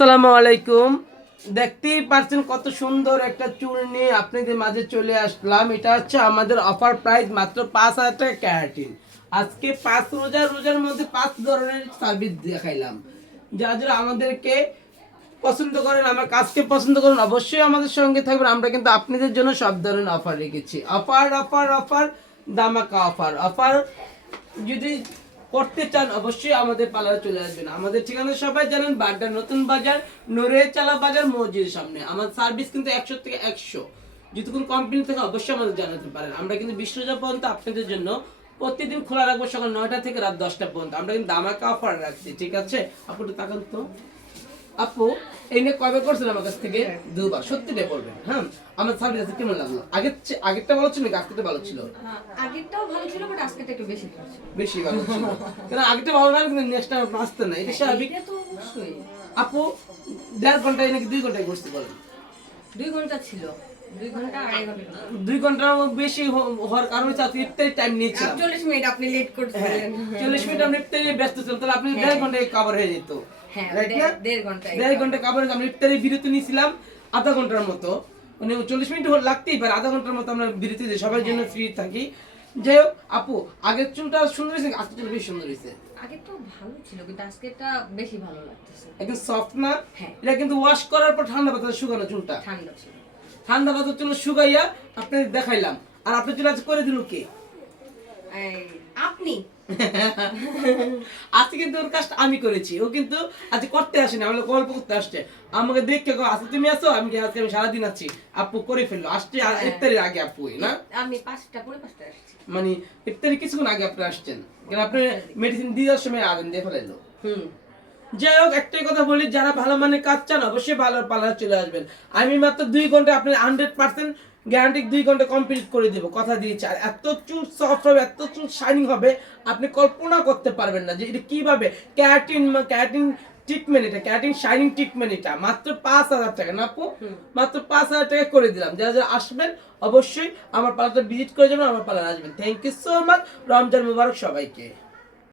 আসসালামু আলাইকুম। দেখতেই পাচ্ছেন কত সুন্দর একটা চুল নিয়ে আপনাদের মাঝে চলে আসলাম। এটা হচ্ছে আমাদের অফার প্রাইস মাত্র 5,000 টাকা ক্যারাটিন। আজকে 5 রোজার মধ্যে 5 ধরনের সার্ভিস দেখাইলাম। যারা যারা আমাদেরকে পছন্দ করেন, আমার কাজকে পছন্দ করেন, অবশ্যই আমাদের সঙ্গে থাকবেন। আমরা কিন্তু আপনাদের জন্য সব ধরনের অফার রেখেছি। Offer offer offer, দামাকা offer offer. যদি করতে চান অবশ্যই আমাদের পার্লারে চলে আসবেন। আমাদের ঠিকানা সবাই জানেন, বাড্ডা নতুন বাজার, নড়ে চালা বাজার, মসজিদের সামনে। আমাদের সার্ভিস কিন্তু 100 থেকে 100। যদি কোনো কমপ্লেন থাকে অবশ্যই আমাদের জানাতে পারেন। আমরা কিন্তু 20 রোজা পর্যন্ত আপনাদের জন্য প্রতিদিন খোলা রাখবো, সকাল 9টা থেকে রাত 10টা পর্যন্ত। আমরা কিন্তু দামাকা অফার রাখছি, ঠিক আছে? আপু একটু তাকান তো। আপু এই নিয়ে কবে করছেন আমার কাছ থেকে? দুবার। সত্যিটাই বলবেন। হ্যাঁ, আমার সার্ভিস আছে কেমন লাগলো? আগেরটা ভালো ছিল নাকি আজকেরটা ভালো ছিল? আগেরটাও ভালো ছিল, বাট আজকেরটা একটু বেশি ভালো ছিল। বেশি ভালো ছিল। কারণ আগেরটা ভালো না, কিন্তু নেক্সট টাইম আসতে না, এটা স্বাভাবিক। এটা তো অবশ্যই। আপু 1.5 ঘন্টায় নাকি 2 ঘন্টায় করতে বলেন? 2 ঘন্টা ছিল, 2 ঘন্টা 2.5 ঘন্টা। 2 ঘন্টার বেশি হওয়ার কারণ হচ্ছে আজকে ইফতারি টাইম নিয়েছিলাম। 40 মিনিট আপনি লেট করতেছিলেন। 40 মিনিট আমরা ইফতারি ব্যস্ত ছিলাম, তাহলে আপনি 1.5 ঘন্টায় কভার হয়ে যেত। হ্যাঁ, রাইট না? 1.5 ঘন্টা। 1.5 ঘন্টা কভার। আমরা ইফতারি বিরতি নিয়েছিলাম আধা ঘন্টার মতো। মানে 40 মিনিট লাগতেই পারে, আধা ঘন্টার মতো আমরা বিরতি দিই, সবার জন্য ফ্রি থাকি। যাই হোক আপু, আগের চুলটা সুন্দর হয়েছে, আজকের চুল বেশি সুন্দর হয়েছে। আগেরটাও ভালো ছিল, কিন্তু আজকেরটা বেশি ভালো লাগতেছে। একদম সফট না? হ্যাঁ। এটা কিন্তু ওয়াশ করার পর ঠান্ডা বাতাসে শুকানো চুলটা। ঠান্ডা ছিল। ঠান্ডা বাতাসে চুল শুকাইয়া আপনাদের দেখাইলাম। আর আপনার চুল আজ করে দিল কে? এই আপনি। আজকে কিন্তু ওর কাজটা আমি করেছি। ও কিন্তু আজ করতে আসেনি, আমরা গল্প করতে আসছে। আমাকে দেখে কো, আজকে তুমি আসো? আমি আজকে আমি সারাদিন আছি। আপু করে ফেললো, আসছে ইফতারির আগে আপু, না? আমি 5টা পরে 5টা আসছি। মানে ইফতারি কিছুক্ষণ আগে আপনি আসছেন, কারণ আপনি মেডিসিন দিয়ে যাওয়ার সময় আগুন দিয়ে ফেলাইলো। যাই হোক, একটাই কথা বলি, যারা ভালো মানের কাজ চান অবশ্যই ভালো পার্লার চলে আসবেন। আমি মাত্র 2 ঘন্টা আপনার 100% গ্যারান্টি 2 ঘন্টা কমপ্লিট করে দিব, কথা দিয়েছি। আর এত চুল সফট হবে, এত চুল শাইনিং হবে, আপনি কল্পনা করতে পারবেন না যে এটা কিভাবে ক্যারাটিন ট্রিটমেন্ট। এটা ক্যারাটিন শাইনিং ট্রিটমেন্ট, এটা মাত্র 5,000 টাকা না আপু? মাত্র 5,000 টাকা করে দিলাম। যারা যারা আসবেন অবশ্যই আমার পার্লারটা ভিজিট করে যাবেন, আমার পার্লার আসবেন। Thank you so much. Ramzan মুবারক সবাইকে।